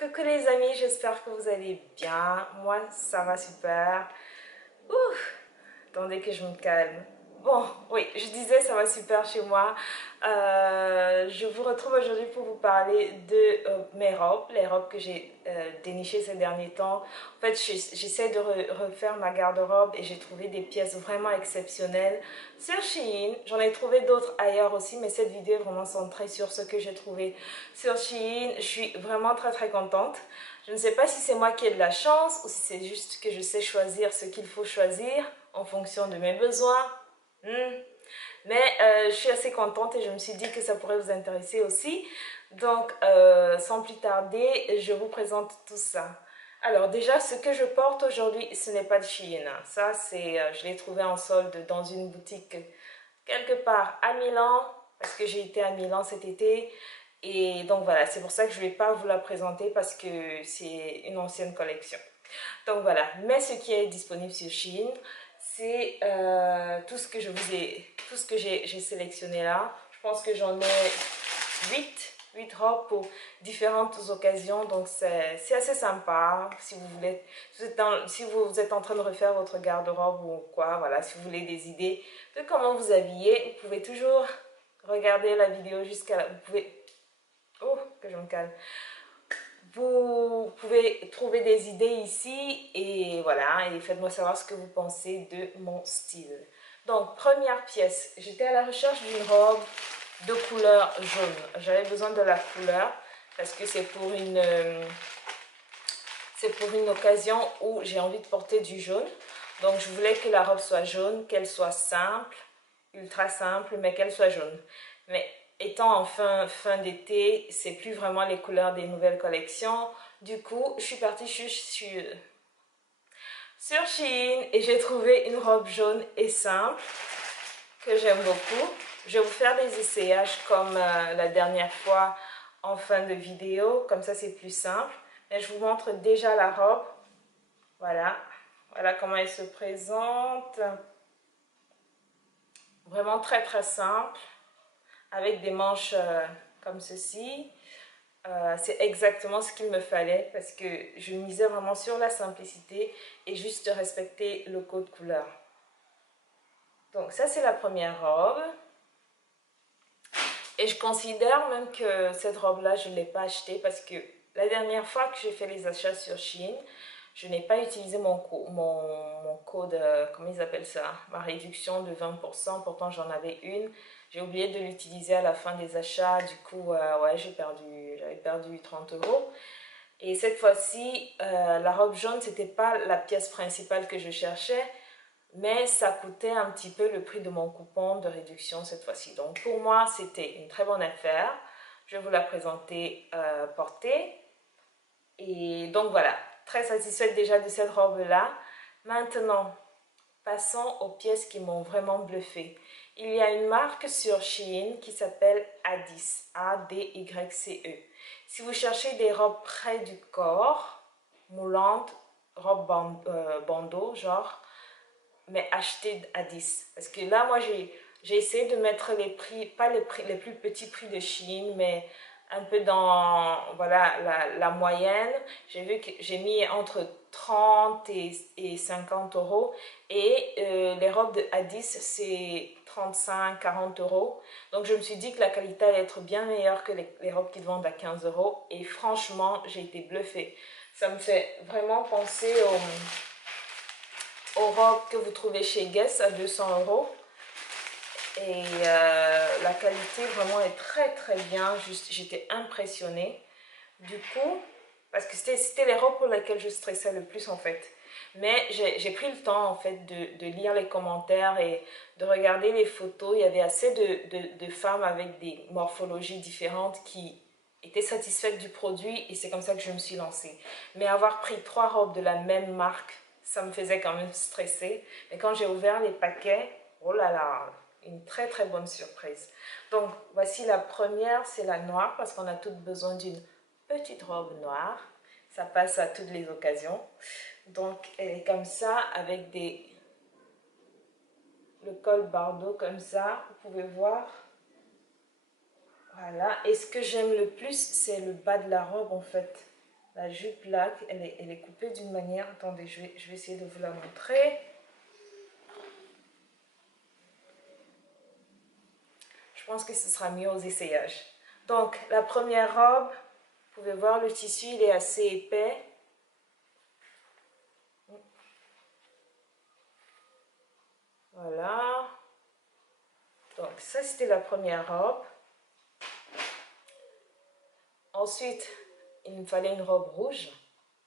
Coucou les amis, j'espère que vous allez bien. Moi, ça va super. Ouh, attendez que je me calme. Bon, oui, je disais ça va super chez moi. Je vous retrouve aujourd'hui pour vous parler de mes robes, les robes que j'ai dénichées ces derniers temps. En fait, j'essaie de refaire ma garde-robe et j'ai trouvé des pièces vraiment exceptionnelles sur Shein. J'en ai trouvé d'autres ailleurs aussi, mais cette vidéo est vraiment centrée sur ce que j'ai trouvé sur Shein. Je suis vraiment très contente. Je ne sais pas si c'est moi qui ai de la chance ou si c'est juste que je sais choisir ce qu'il faut choisir en fonction de mes besoins. Mais je suis assez contente et je me suis dit que ça pourrait vous intéresser aussi. Donc, sans plus tarder, je vous présente tout ça. Alors déjà, ce que je porte aujourd'hui, ce n'est pas de Shein. Ça, je l'ai trouvé en solde dans une boutique quelque part à Milan, parce que j'ai été à Milan cet été. Et donc voilà, c'est pour ça que je ne vais pas vous la présenter parce que c'est une ancienne collection. Donc voilà, mais ce qui est disponible sur Shein, c'est tout ce que tout ce que j'ai sélectionné là. Je pense que j'en ai 8 robes pour différentes occasions, donc c'est assez sympa si vous voulez, si vous êtes en train de refaire votre garde-robe ou quoi, voilà, si vous voulez des idées de comment vous habiller, vous pouvez toujours regarder la vidéo jusqu'à la, vous pouvez, oh, que je me calme. Vous pouvez trouver des idées ici et voilà, et faites-moi savoir ce que vous pensez de mon style. Donc, première pièce, j'étais à la recherche d'une robe de couleur jaune. J'avais besoin de la couleur parce que c'est pour une occasion où j'ai envie de porter du jaune. Donc, je voulais que la robe soit jaune, qu'elle soit simple, ultra simple, mais qu'elle soit jaune. Mais étant en fin d'été, c'est plus vraiment les couleurs des nouvelles collections. Du coup, je suis partie sur Shein et j'ai trouvé une robe jaune et simple que j'aime beaucoup. Je vais vous faire des essayages comme la dernière fois en fin de vidéo, comme ça c'est plus simple. Mais je vous montre déjà la robe. Voilà, voilà comment elle se présente. Vraiment très simple, avec des manches comme ceci. C'est exactement ce qu'il me fallait parce que je misais vraiment sur la simplicité et juste respecter le code couleur. Donc ça c'est la première robe. Et je considère même que cette robe-là, je ne l'ai pas achetée parce que la dernière fois que j'ai fait les achats sur Shein, je n'ai pas utilisé mon code, comment ils appellent ça, ma réduction de 20%, pourtant j'en avais une. J'ai oublié de l'utiliser à la fin des achats, du coup, ouais, j'avais perdu 30 euros. Et cette fois-ci, la robe jaune, c'était pas la pièce principale que je cherchais, mais ça coûtait un petit peu le prix de mon coupon de réduction cette fois-ci. Donc pour moi, c'était une très bonne affaire. Je vais vous la présenter portée. Et donc voilà, très satisfaite déjà de cette robe-là. Maintenant, passons aux pièces qui m'ont vraiment bluffé. Il y a une marque sur Shein qui s'appelle Adyce, A-D-Y-C-E. Si vous cherchez des robes près du corps, moulantes, robes bandeau, genre, mais achetez Adyce. Parce que là, moi, j'ai essayé de mettre les prix, pas les plus petits prix de Shein, mais un peu dans voilà, la moyenne. J'ai vu que j'ai mis entre 30 et 50 euros. Et les robes de Adyce, c'est 35-40 euros. Donc, je me suis dit que la qualité allait être bien meilleure que les robes qui vendent à 15 euros. Et franchement, j'ai été bluffée. Ça me fait vraiment penser aux robes que vous trouvez chez Guess à 200 euros. Et la qualité vraiment est très bien. J'étais impressionnée. Du coup, parce que c'était les robes pour lesquelles je stressais le plus en fait. Mais j'ai pris le temps en fait de lire les commentaires et de regarder les photos. Il y avait assez de femmes avec des morphologies différentes qui étaient satisfaites du produit et c'est comme ça que je me suis lancée. Mais avoir pris 3 robes de la même marque, ça me faisait quand même stresser. Mais quand j'ai ouvert les paquets, oh là là, une très bonne surprise. Donc voici la première, c'est la noire parce qu'on a toutes besoin d'une petite robe noire. Ça passe à toutes les occasions. Donc elle est comme ça avec le col bardeau comme ça, vous pouvez voir. Voilà, et ce que j'aime le plus, c'est le bas de la robe en fait. La jupe là, elle est coupée d'une manière... Attendez, je vais essayer de vous la montrer. Je pense que ce sera mieux aux essayages. Donc, la première robe, vous pouvez voir le tissu, il est assez épais. Voilà. Donc, ça, c'était la première robe. Ensuite, il me fallait une robe rouge.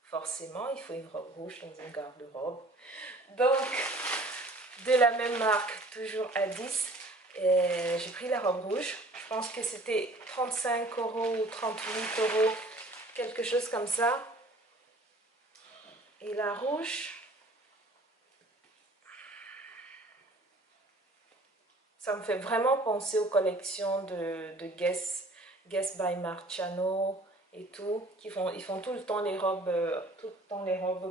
Forcément, il faut une robe rouge dans une garde-robe. Donc, de la même marque, toujours Addis. J'ai pris la robe rouge. Je pense que c'était 35 € ou 38 €, quelque chose comme ça. Et la rouge, ça me fait vraiment penser aux collections de Guess by Marciano et tout. Ils font tout le temps les robes,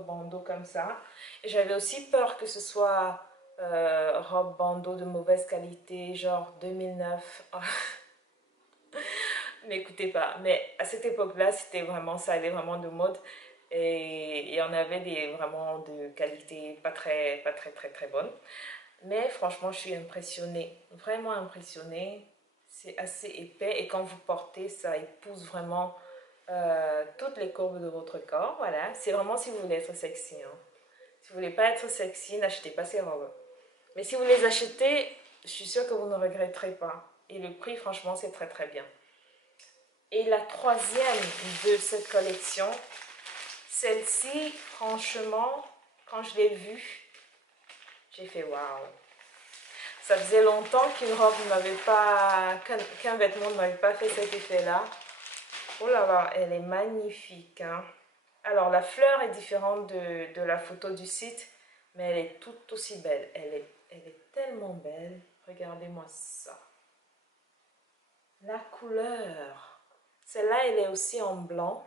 bandeau comme ça. Et j'avais aussi peur que ce soit robe bandeau de mauvaise qualité, genre 2009. N'écoutez pas. Mais à cette époque-là, c'était vraiment, ça allait vraiment de mode. Et il y en avait vraiment de qualité pas très bonne. Mais franchement, je suis impressionnée, vraiment impressionnée. C'est assez épais et quand vous portez, ça épouse vraiment toutes les courbes de votre corps. Voilà, c'est vraiment si vous voulez être sexy. Hein. Si vous voulez pas être sexy, n'achetez pas ces robes. Mais si vous les achetez, je suis sûre que vous ne regretterez pas. Et le prix, franchement, c'est très bien. Et la troisième de cette collection, celle-ci, franchement, quand je l'ai vue, j'ai fait waouh. Ça faisait longtemps qu'une robe ne m'avait pas, qu'un vêtement ne m'avait pas fait cet effet-là. Oh là là, elle est magnifique. Hein. Alors, la fleur est différente de la photo du site, mais elle est tout aussi belle. Elle est tellement belle. Regardez-moi ça. La couleur. Celle-là, elle est aussi en blanc.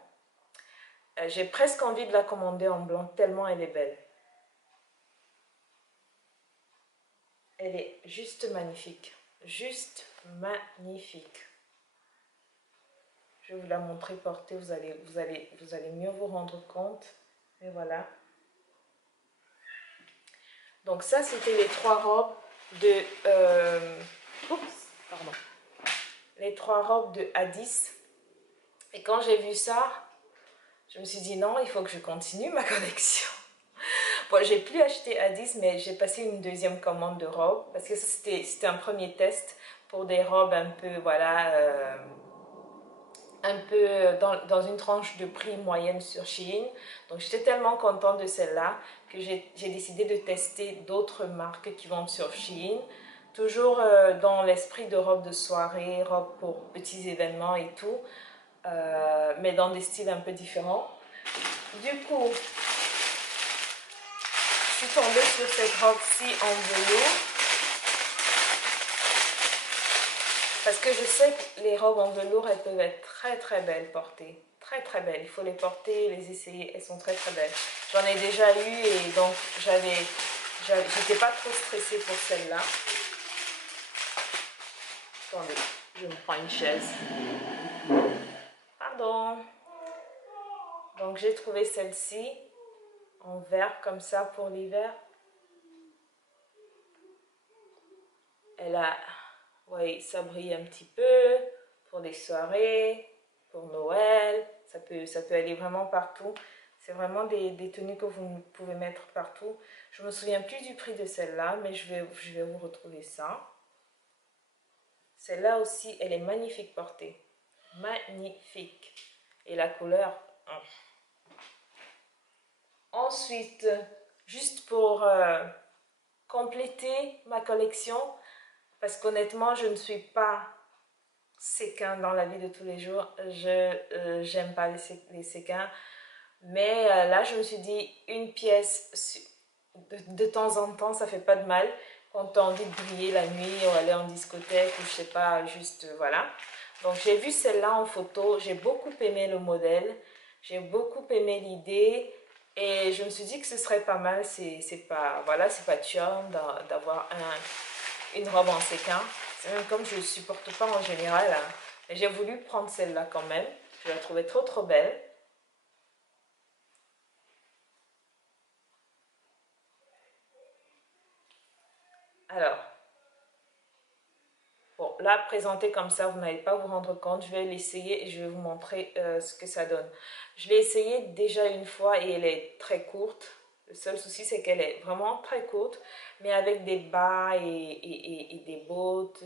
J'ai presque envie de la commander en blanc, tellement elle est belle. Elle est juste magnifique. Juste magnifique. Je vais vous la montrer portée, vous allez mieux vous rendre compte. Et voilà. Donc ça, c'était les trois robes de... pardon. Les trois robes de Addis. Et quand j'ai vu ça, je me suis dit non, il faut que je continue ma collection. Bon, j'ai plus acheté Addis, mais j'ai passé une deuxième commande de robes. Parce que c'était un premier test pour des robes un peu, voilà... un peu dans une tranche de prix moyenne sur Shein. Donc j'étais tellement contente de celle-là que j'ai décidé de tester d'autres marques qui vendent sur Shein. Toujours dans l'esprit de robes de soirée, robes pour petits événements et tout. Mais dans des styles un peu différents. Du coup, je suis tombée sur cette robe-ci en velours. Parce que je sais que les robes en velours, elles peuvent être très belles portées. Très belles. Il faut les porter, les essayer. Elles sont très belles. J'en ai déjà eu et donc j'étais pas trop stressée pour celle-là. Attendez, je me prends une chaise. Pardon. Donc j'ai trouvé celle-ci en vert comme ça pour l'hiver. Elle a... Oui, ça brille un petit peu pour des soirées, pour Noël. Ça peut aller vraiment partout. C'est vraiment des tenues que vous pouvez mettre partout. Je ne me souviens plus du prix de celle-là, mais je vais vous retrouver ça. Celle-là aussi, elle est magnifique portée. Magnifique. Et la couleur... Ensuite, juste pour compléter ma collection, parce qu'honnêtement, je ne suis pas séquin dans la vie de tous les jours. Je j'aime pas les séquins. Mais là, je me suis dit, une pièce de temps en temps, ça fait pas de mal. Quand tu as envie de briller la nuit ou aller en discothèque ou je sais pas, juste voilà. Donc j'ai vu celle-là en photo. J'ai beaucoup aimé le modèle. J'ai beaucoup aimé l'idée. Et je me suis dit que ce serait pas mal. C'est pas, voilà, c'est pas chiant d'avoir une robe en séquin. C'est même comme je ne supporte pas en général. Hein. J'ai voulu prendre celle-là quand même. Je la trouvais trop belle. Alors, bon, là, présenté comme ça, vous n'allez pas vous rendre compte. Je vais l'essayer et je vais vous montrer ce que ça donne. Je l'ai essayé déjà une fois et elle est très courte. Le seul souci, c'est qu'elle est vraiment très courte, mais avec des bas et des bottes.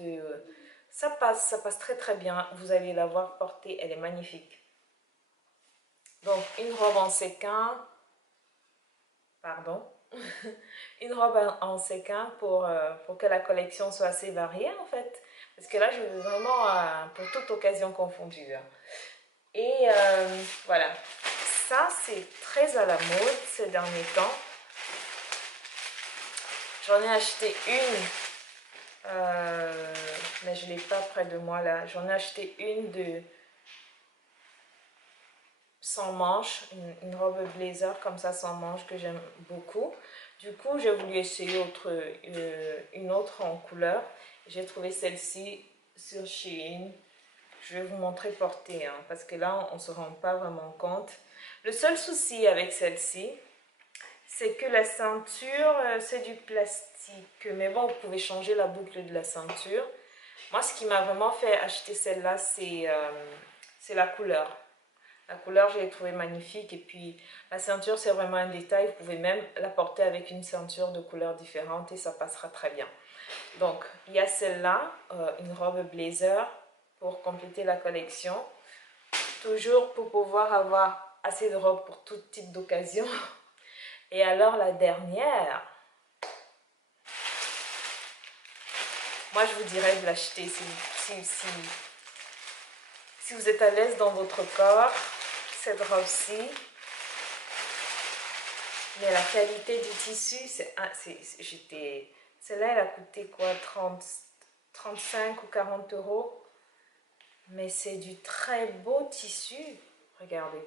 Ça passe très très bien. Vous allez la voir portée, elle est magnifique. Donc, une robe en séquin, pardon, une robe en séquin pour que la collection soit assez variée en fait. Parce que là, je veux vraiment pour toute occasion confondue. Et voilà, ça c'est très à la mode ces derniers temps. J'en ai acheté une, mais je ne l'ai pas près de moi là. J'en ai acheté une de sans manches, une robe blazer comme ça sans manches que j'aime beaucoup. Du coup, j'ai voulu essayer une autre en couleur. J'ai trouvé celle-ci sur Shein. Je vais vous montrer portée, hein, parce que là, on ne se rend pas vraiment compte. Le seul souci avec celle-ci, c'est que la ceinture, c'est du plastique. Mais bon, vous pouvez changer la boucle de la ceinture. Moi, ce qui m'a vraiment fait acheter celle-là, c'est la couleur. La couleur, je l'ai trouvée magnifique. Et puis, la ceinture, c'est vraiment un détail. Vous pouvez même la porter avec une ceinture de couleurs différentes et ça passera très bien. Donc, il y a celle-là, une robe blazer pour compléter la collection. Toujours pour pouvoir avoir assez de robes pour tout type d'occasion. Et alors, la dernière, moi, je vous dirais de l'acheter si vous êtes à l'aise dans votre corps, cette robe-ci. Mais la qualité du tissu, celle-là, elle a coûté quoi, 35 ou 40 euros. Mais c'est du très beau tissu. Regardez.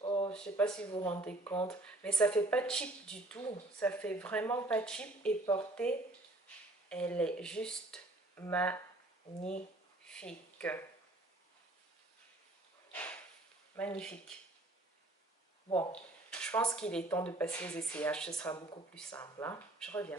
Oh, je ne sais pas si vous vous rendez compte. Mais ça fait pas cheap du tout. Ça fait vraiment pas cheap. Et portée, elle est juste magnifique. Magnifique. Bon, je pense qu'il est temps de passer aux essayages. Ce sera beaucoup plus simple, hein. Je reviens.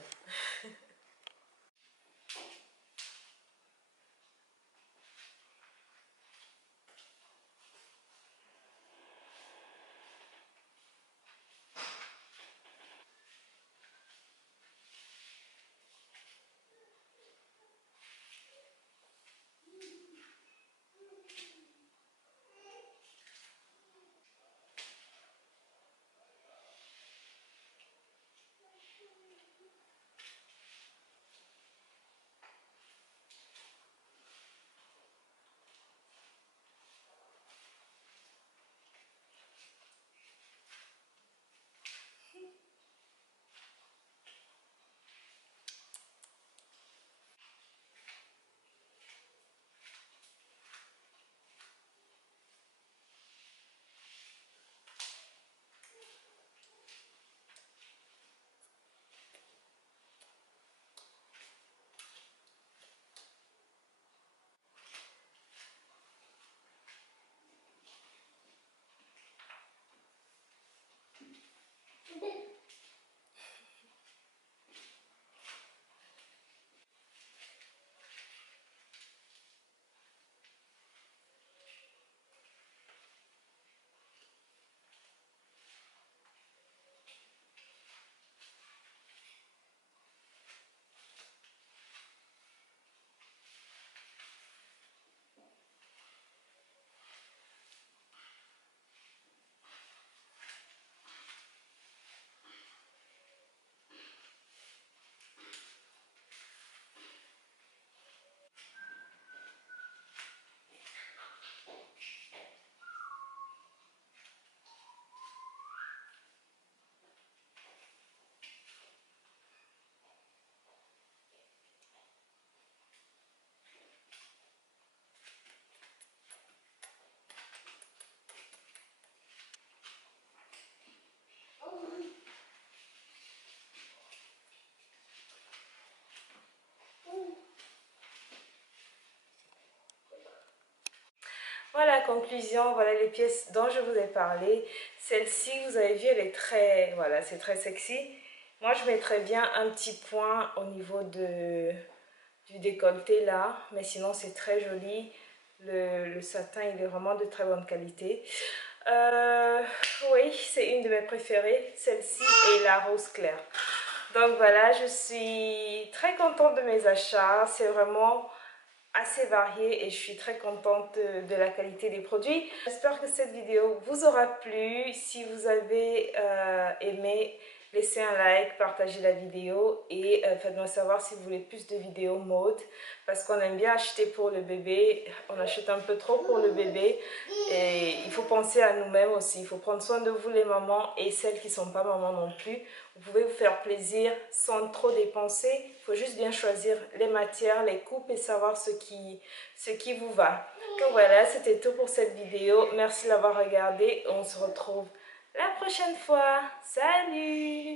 Voilà, conclusion, voilà les pièces dont je vous ai parlé. Celle-ci, vous avez vu, elle est très, voilà, c'est très sexy. Moi, je mettrais bien un petit point au niveau du décolleté là, mais sinon c'est très joli. Le satin, il est vraiment de très bonne qualité. Euh, oui, c'est une de mes préférées, celle-ci et la rose claire. Donc voilà, je suis très contente de mes achats. C'est vraiment assez varié et je suis très contente de la qualité des produits. J'espère que cette vidéo vous aura plu. Si vous avez aimé, laissez un like, partagez la vidéo et faites-moi savoir si vous voulez plus de vidéos mode parce qu'on aime bien acheter pour le bébé. On achète un peu trop pour le bébé et il faut penser à nous-mêmes aussi. Il faut prendre soin de vous les mamans et celles qui ne sont pas mamans non plus. Vous pouvez vous faire plaisir sans trop dépenser. Il faut juste bien choisir les matières, les coupes et savoir ce qui vous va. Donc voilà, c'était tout pour cette vidéo. Merci de l'avoir regardé. On se retrouve la prochaine fois. Salut!